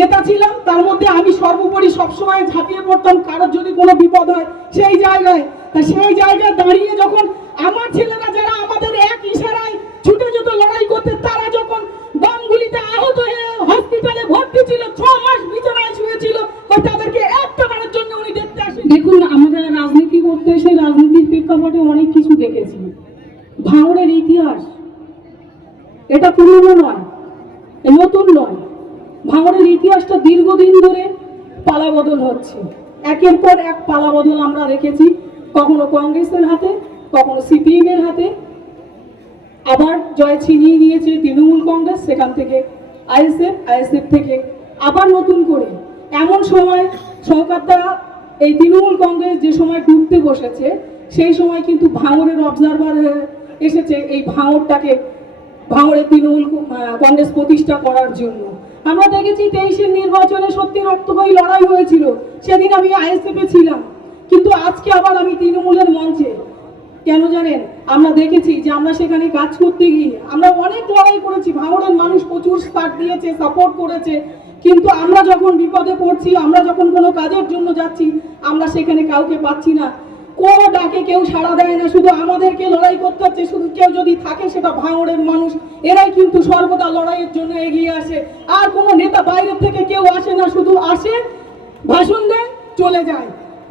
নেতা ছিলাম, তার মধ্যে আমি সর্বোপরি সবসময় ঝাঁপিয়ে পড়তাম, কারোর যদি কোনো বিপদ হয় সেই জায়গায়। তা সেই জায়গায় দাঁড়িয়ে যখন আমার ছেলেরা যারা আমাদের এক ইশারায় ছুটে যেত লড়াই করতে, তারা যখন বমগুলিতে আহত হয়ে হসপিটালে ভর্তি ছিল, ছ মাস বিছানায় শুয়েছিল তাদেরকে একটা বারের জন্য উনি দেখতে আসেন। দেখুন আমরা রাজনীতি করতে এসে রাজনীতির প্রেক্ষাপটে অনেক কিছু দেখেছি। ভাঙড়ের ইতিহাস, এটা পুরনো নয় এ নতুন নয় ভাঙড়ের ইতিহাসটা দীর্ঘদিন ধরে পালাবদল হচ্ছে। একের পর এক পালাবদল আমরা রেখেছি, কখনো কংগ্রেসের হাতে, কখনো সিপিএম এর হাতে। আবার জয় ছিনিয়ে নিয়েছে তৃণমূল কংগ্রেস, সেখান থেকে আইএসএফ আইএসএফ থেকে আবার নতুন করে। এমন সময় সরকারটা এই তৃণমূল কংগ্রেস যে সময় ডুবতে বসেছে, সেই সময় কিন্তু ভাঙরের অবজারভার এসেছে, এই ভাঙড়টাকে ভাঙড়ে তৃণমূল কংগ্রেস প্রতিষ্ঠা করার জন্য। আমরা দেখেছি তেইশের নির্বাচনে সত্যি রক্তবয়ী লড়াই হয়েছিল। সেদিন আমি আইএসএফ ছিলাম। কিন্তু আজকে আবার আমি তৃণমূলের মঞ্চে। কেন জানেন? আমরা দেখেছি যে আমরা সেখানে কাজ করতে গিয়ে আমরা অনেক লড়াই করেছি। ভাঙড়ের মানুষ প্রচুর সাথ দিয়েছে সাপোর্ট করেছে। কিন্তু আমরা যখন বিপদে পড়ছি, আমরা যখন কোনো কাজের জন্য যাচ্ছি, আমরা সেখানে কাউকে পাচ্ছি না। কোনো ডাকে কেউ সাড়া দেয় না, শুধু আমাদেরকে লড়াই করতে হচ্ছে, শুধু কেউ যদি থাকে সেটা ভাঙড়ের মানুষ। এরাই কিন্তু সর্বদা লড়াইয়ের জন্য এগিয়ে আসে। আর কোনো নেতা বাইরের থেকে কেউ আসে না, শুধু আসে, ভাষণ দেয়, চলে যায়।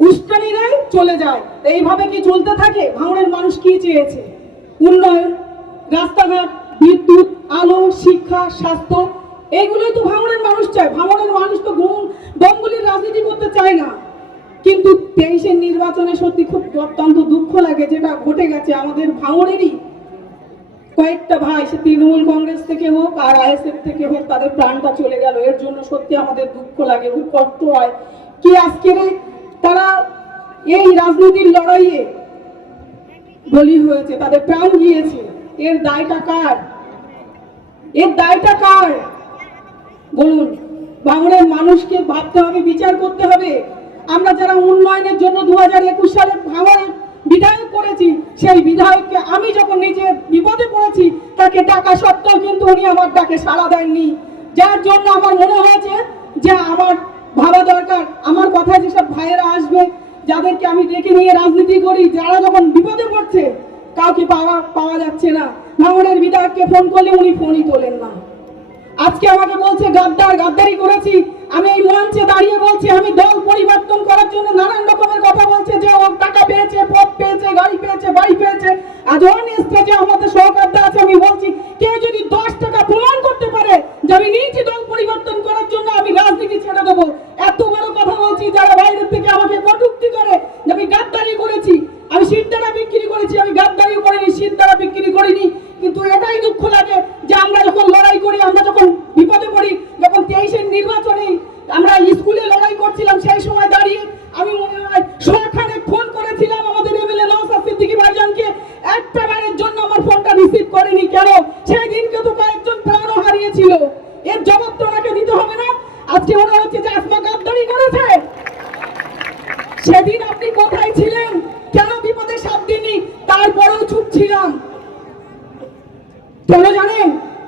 উস্কানি দেয়, চলে যায়। এইভাবে কি চলতে থাকে? ভাঙড়ের মানুষ কি চেয়েছে? উন্নয়ন, রাস্তাঘাট, বিদ্যুৎ, আলো, শিক্ষা, স্বাস্থ্য এইগুলোই তো ভাঙড়ের মানুষ চায়। ভাঙড়ের মানুষ তো বঙ্গুলির রাজনীতি করতে চায় না। কিন্তু তেইশের নির্বাচনে সত্যি খুব অত্যন্ত দুঃখ লাগে, যেটা ঘটে গেছে আমাদের ভাঙড়েরই। কয়েকটা ভাই, সে তৃণমূল কংগ্রেস থেকে হোক আর আইএসএফ থেকে হোক, তাদের প্রাণটা চলে গেল। এর জন্য সত্যি আমাদের দুঃখ লাগে, খুব কষ্ট হয়। কি আজকের তারা এই রাজনীতির লড়াইয়ে বলি হয়েছে, তাদের প্রাণ গিয়েছে। এর দায়টা কার? এর দায়টা কার? বলুন বাংলার মানুষকে ভাবতে হবে, বিচার করতে হবে। আমরা যারা উন্নয়নের জন্য দু হাজার একুশ সালে ভাঙড়ে বিধায়ক করেছি, সেই বিধায়ককে আমি যখন নিজে বিপদে পড়েছি, তাকে টাকা সত্ত্বেও কিন্তু উনি আমার ডাকে সাড়া দেননি। যার জন্য আমার মনে হয়েছে যে আমার ভাবা দরকার, আমার কথায় যেসব ভাইয়েরা আসবে, যাদেরকে আমি ডেকে নিয়ে রাজনীতি করি, যারা যখন বিপদে পড়ছে, কাউকে পাওয়া পাওয়া যাচ্ছে না। ভাঙড়ের বিধায়ককে ফোন করলে উনি ফোনই তোলেন না। আজকে আমাকে বলছে, গাদ্দার, গাদ্দারি করেছি। আমি এই মঞ্চে দাঁড়িয়ে বলছি, আমি দল পরিবর্তন করার জন্য নানান রকমের কথা বলছে। যে ও টাকা পেয়েছে, পদ পেয়েছে, গাড়ি পেয়েছে, বাড়ি পেয়েছে, আজ অন স্টেজে আমাদের সহকারটা আছে, আমি বলছি, কেউ যদি দশ টাকা প্রমাণ করতে পারে যে আমি নিয়েছি দল পরিবর্তন করার জন্য, আমি রাজনীতি ছেড়ে দেবো। এত বড় কথা বলছি, যারা বাইরের থেকে আমাকে কটুক্তি করে যে আমি গাদ্দারি করেছি আমি সিদ্ধারা বিক্রি করেছি আমি গাদ্দারিও করিনি সিদ্ধারা বিক্রি করিনি কিন্তু এটাই দুঃখ লাগে যে আমরা যখন লড়াই করি আমরা যখন বিপদে পড়ি যখন তেইশের নির্বাচনে আমরা স্কুলে লড়াই করছিলাম, সেই সময় দাঁড়িয়ে আমি মনে হয় সোখানে ফোন করেছিলাম আমাদের এমএলএ নওসাদ সিদ্দিকী ভাইজানকে। একটা বারের জন্য আমার ফোনটা রিসিভ করেনি। কেন? সেই দিনকে তো কয়েকজন প্রাণও হারিয়েছিল। এর জবাব তো ওনাকে দিতে হবে না। আজকে মনে হচ্ছে যে আসমা গাদ্দারি করেছে। সেদিন আপনি কোথায় ছিলেন? কেন বিপদে সাত দিনই তারপরেও চুপ ছিলাম। কেন জানেন?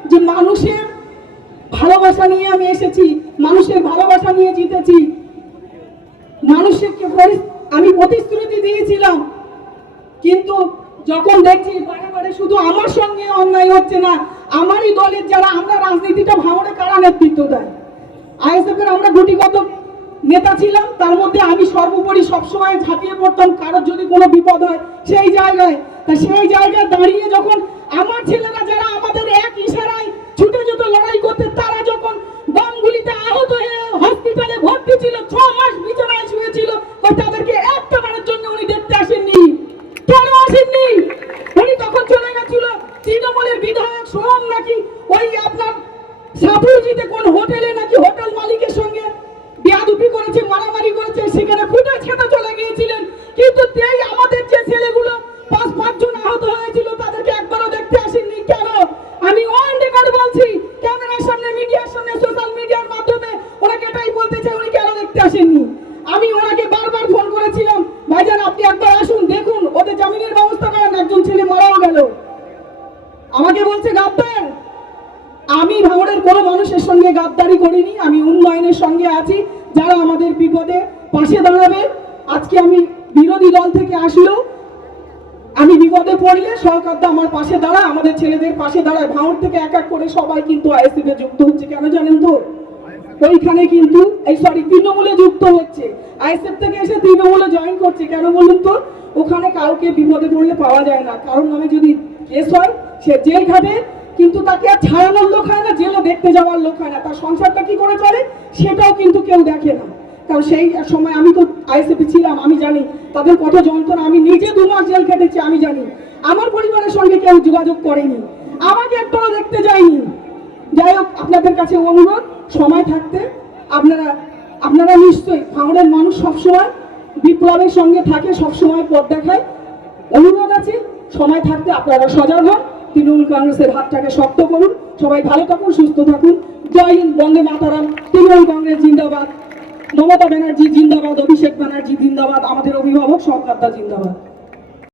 যে মানুষের ভালোবাসা নিয়ে আমি এসেছি, মানুষের ভালোবাসা নিয়ে জিতেছি। মানুষকে আমি প্রতিশ্রুতি দিয়েছিলাম, কিন্তু যখন দেখছি বারে বারে শুধু আমার সঙ্গে অন্যায় হচ্ছে না, আমারই দলের যারা, আমরা রাজনীতিটা ভাঙড়ে কারা নেতৃত্ব দেয়? আইএসএফ এর আমরা গুটিগত নেতা ছিলাম, তার মধ্যে আমি সর্বোপরি সবসময় ঝাঁপিয়ে পড়তাম, কারোর যদি কোনো বিপদ হয় সেই জায়গায়। তা সেই জায়গায় দাঁড়িয়ে যখন আমার ছেলেরা যারা আমাদের এক ইশারায় ছুটে যেত লড়াই করতে তারা যখন বমগুলিতে আহত হয়ে হসপিটালে ভর্তি ছিল ছ মাস বিছানায় শুয়েছিল তো তাদেরকে একটা বারের জন্য উনি দেখতে আসেননি কেন আসেননি উনি তখন চলে গেছিল তৃণমূলের বিধায়ক সোহম নাকি ওই আপনার সাপুরজিতে কোন হোটেলে নাকি হোটেল মালিকের সঙ্গে বিয়াদুপি করেছে মারামারি করেছে সেখানে ফুটে ছেঁটে চলে গিয়েছিলেন কিন্তু এই আমাদের যে ছেলেগুলো পাঁচ, পাঁচজন আহত হয়েছিল, তাদেরকে একবারও দেখতে আসেননি। কেন? আমি অন রেকর্ড বলছি, ক্যামেরার সামনে, মিডিয়ার সামনে সোশ্যাল মিডিয়ার মাধ্যমে ওনাকে এটাই বলতে চাই, উনি কেন দেখতে আসেননি? আমি ওনাকে বারবার ফোন করেছিলাম, ভাইজান, আপনি একবার আসুন, দেখুন, ওদের জামিনের ব্যবস্থা করেন, একজন ছেলে মারাও গেল। আমাকে বলছে, গাদ্দার, আমি ভাঙড়ের কোনো মানুষের সঙ্গে গাদ্দারি করিনি, আমি উন্নয়ন উন্নয়নের সঙ্গে আছি, যারা আমাদের বিপদে পাশে দাঁড়াবে, আজকে আমি বিরোধী দল থেকে আসলেও আমি বিপদে পড়লে সরকারটা আমার পাশে দাঁড়ায়, আমাদের ছেলেদের পাশে দাঁড়ায়। ভাঙড় থেকে এক এক করে সবাই কিন্তু আইএসএফে যুক্ত হচ্ছে। কেন জানেন তো? ওইখানে কিন্তু, এই সরি তৃণমূলে যুক্ত হচ্ছে। আইএসএফ থেকে এসে তৃণমূলে জয়েন করছে। কেন বলুন তো? ওখানে কাউকে বিপদে পড়লে পাওয়া যায় না। কারণ নামে যদি কেস হয়, সে জেল খাটে কিন্তু তাকে আর ছাড়ানোর লোক হয় না, জেলে দেখতে যাওয়ার লোক হয় না। তার সংসারটা কি করে চলে? সেটাও কিন্তু কেউ দেখে না। কারণ সেই সময় আমি তো আইএসএফে ছিলাম, আমি জানি। তাদের কত যন্ত্রণা, আমি নিজে দু মাস জেল কেটেছি আমি জানি। আমার পরিবারের সঙ্গে কেউ যোগাযোগ করেনি। আমাকে একটাও দেখতে যায়নি। যাই হোক, আপনাদের কাছে অনুরোধ, সময় থাকতে আপনারা আপনারা নিশ্চয়ই ভাঙড়ের মানুষ সবসময়, বিপ্লবের সঙ্গে থাকে, সবসময় পথ দেখায়। অনুরোধ আছে, সময় থাকতে আপনারা সজাগ হন, তৃণমূল কংগ্রেসের হাতটাকে শক্ত করুন। সবাই ভালো থাকুন, সুস্থ থাকুন। জয় হিন্দ, বন্দে মাতারাম, তৃণমূল কংগ্রেস, জিন্দাবাদ। মমতা ব্যানার্জি জিন্দাবাদ অভিষেক ব্যানার্জি জিন্দাবাদ আমাদের অভিভাবক সরকারদা জিন্দাবাদ।